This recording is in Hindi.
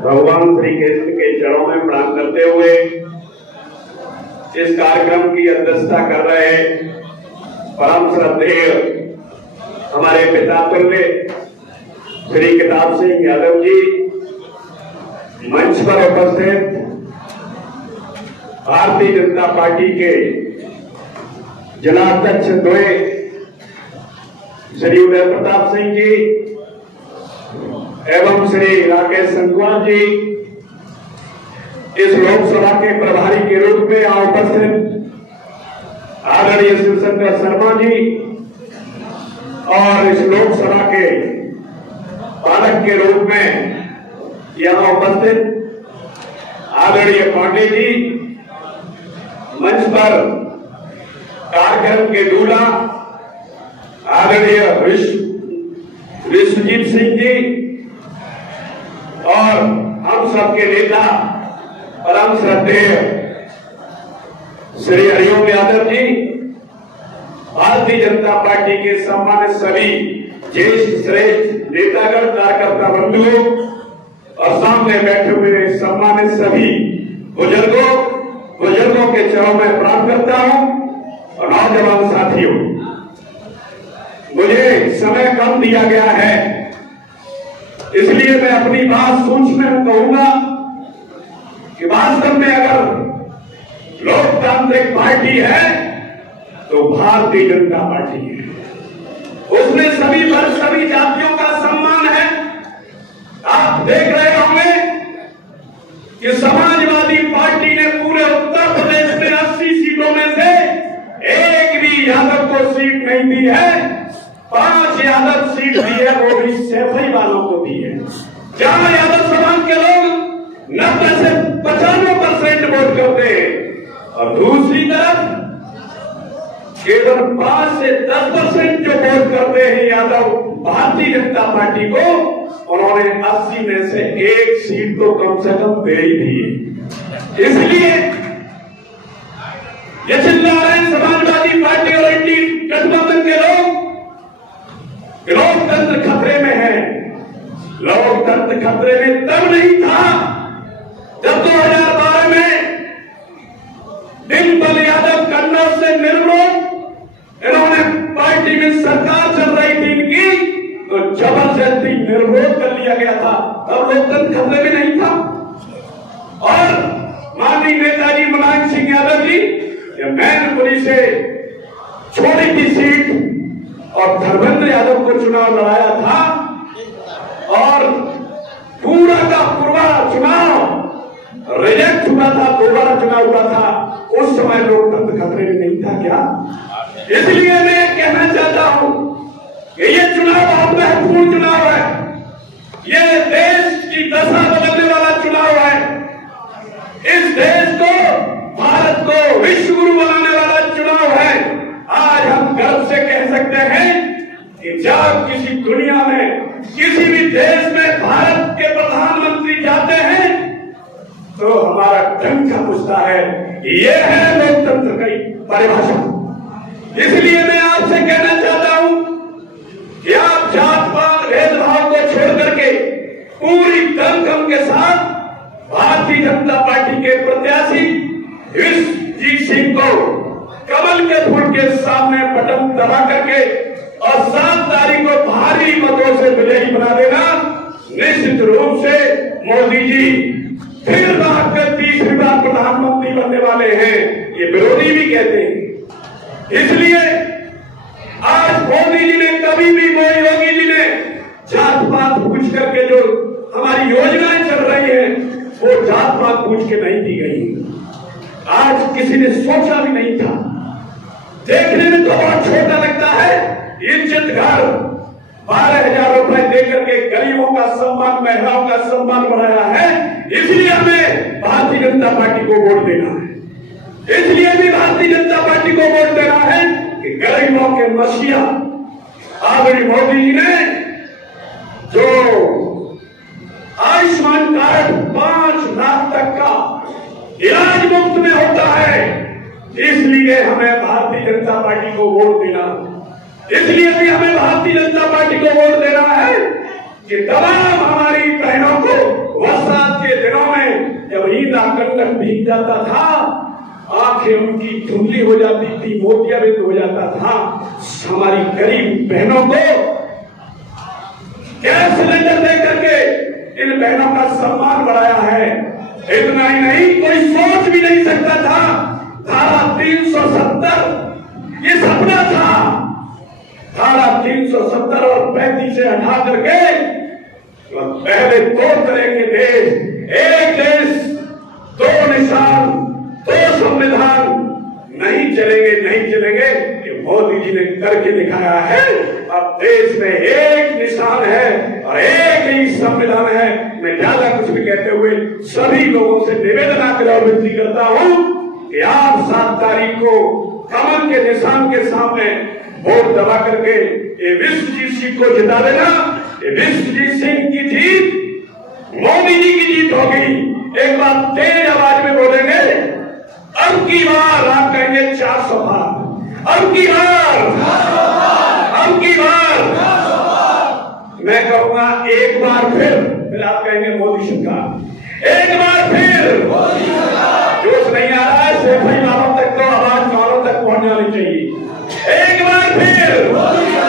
भगवान श्री कृष्ण के चरणों में प्रणाम करते हुए इस कार्यक्रम की अध्यक्षता कर रहे परम श्रद्धेय हमारे पिता तुल्य श्री किताब सिंह यादव जी, मंच पर उपस्थित भारतीय जनता पार्टी के जिलाध्यक्ष द्वय श्री उदय प्रताप सिंह जी एवं श्री राकेश संकवाल जी, इस लोकसभा के प्रभारी के रूप में यहाँ उपस्थित आदरणीय शिवशंकर शर्मा जी और इस लोकसभा के पालक के रूप में यहाँ उपस्थित आदरणीय पांडे जी, मंच पर कार्यक्रम के दूल्हा आदरणीय विश्वजीत सिंह जी और हम सबके नेता परम श्रद्धेय श्री हरिओम यादव जी, भारतीय जनता पार्टी के सम्मानित सभी ज्येष्ठ श्रेष्ठ नेतागण, कार्यकर्ता बंधुओं और सामने बैठे हुए सम्मानित सभी बुजुर्गों के चरणों में प्रणाम करता हूं और नौजवान साथियों, मुझे समय कम दिया गया है, इसलिए मैं अपनी बात सूक्ष्म में कहूंगा कि वास्तव में अगर लोकतांत्रिक पार्टी है तो भारतीय जनता पार्टी है। उसमें सभी वर्ग सभी जातियों का सम्मान है। आप देख रहे होंगे कि समाजवादी पार्टी ने पूरे उत्तर प्रदेश में 80 सीटों में से एक भी यादव को सीट नहीं दी है। 5 यादव सीट दी है, वो भी सैफई वालों को दी है, जहां यादव समाज के लोग 90 से 95% वोट करते हैं और दूसरी तरफ केवल 5 से 10% जो वोट करते हैं यादव भारतीय जनता पार्टी को, उन्होंने 80 में से एक सीट तो कम से कम दे ही दी। इसलिए ये चिल्ला रहे हैं समाजवादी पार्टी और एनडीए गठबंधन के लोग, लोकतंत्र खतरे में है। लोकतंत्र खतरे में तब नहीं था जब 2012 में डिम्पल यादव कन्नौज से निर्विरोध इन्होंने पार्टी में सरकार चल रही थी इनकी, तो जबरदस्ती निर्विरोध कर लिया गया था, तब लोकतंत्र खतरे में नहीं था। और माननीय नेताजी मुलायम सिंह यादव जी मैनपुरी से छोड़ी थी सीट और धर्मेंद्र यादव को चुनाव लड़ाया था और पूरा का पूरा चुनाव रिजेक्ट हुआ था, दोबारा चुनाव हुआ था। उस समय लोकतंत्र खतरे में नहीं था क्या? इसलिए मैं कहना चाहता हूं कि ये चुनाव बहुत महत्वपूर्ण चुनाव है, ये देश की दशा बदलने वाला चुनाव है, इस देश को भारत को विश्व गुरु बनाने वाला चुनाव है। आज हम गर्व से कह सकते हैं कि जब किसी दुनिया में किसी भी देश में भारत के प्रधानमंत्री जाते हैं तो हमारा डंका पूछता है, ये है लोकतंत्र की परिभाषा। इसलिए मैं आपसे कहना चाहता हूं कि आप जात पात भेदभाव को छोड़ करके पूरी दमखम के साथ भारतीय जनता पार्टी के प्रत्याशी विश्वजीत सिंह को कमल के फूल के सामने बटन दबा करके और 7 तारीख को भारी मतों से विजयी बना देना। निश्चित रूप से मोदी जी फिर बात कर तीसरी बार प्रधानमंत्री बनने वाले हैं, ये विरोधी भी कहते हैं। इसलिए आज मोदी जी ने कभी भी योगी जी ने जात पात पूछ करके जो हमारी योजनाएं चल रही हैं वो जात पात पूछ के नहीं दी गई। आज किसी ने सोचा भी नहीं था। देखने में तो बहुत छोटा लगता है, इज्जत घर 12,000 रुपए देकर के गरीबों का सम्मान, महिलाओं का सम्मान बढ़ाया है। इसलिए हमें भारतीय जनता पार्टी को वोट देना है, इसलिए भी भारतीय जनता पार्टी को वोट देना है कि गरीबों के मसीहा आदरणीय मोदी जी ने जो आयुष्मान कार्ड 5 लाख तक का इलाज मुफ्त में होता है, इसलिए हमें भारतीय जनता पार्टी को वोट देना, इसलिए भी हमें भारतीय जनता पार्टी को वोट देना है कि तमाम हमारी बहनों को वर्षा नीला कंडक भीग जाता था, आंखें उनकी धुंधली हो जाती थी, मोतियाबिंद हो जाता था। हमारी गरीब बहनों को गैस सिलेंडर दे करके इन बहनों का सम्मान बढ़ाया है। इतना ही नहीं, कोई सोच भी नहीं सकता था धारा 370 ये सपना था। धारा 370 और 35 से हटा करके पहले दो तरह के देश, एक देश दो निशान दो संविधान नहीं चलेंगे। ये मोदी जी ने करके दिखाया है। अब देश में एक निशान है और एक ही संविधान है। मैं ज्यादा कुछ भी कहते हुए सभी लोगों से निवेदन आकर और विनती करता हूं कि आप 7 तारीख को कमल के निशान के सामने वोट दबा करके ये विश्वजीत सिंह को जिता देना। ये विश्वजीत सिंह की जीत मोदी जी की जीत होगी। एक बार तेज आवाज में बोलेंगे, अब की बार आप कहेंगे 400 पार, अब की बार मैं कहूंगा एक बार फिर आप कहेंगे मोदी सरकार, एक बार फिर मोदी सरकार। जोश नहीं आ रहा है, सफाई वालों तक तो आवाज वालों तक पहुंच जानी चाहिए। एक बार फिर मोदी सरकार।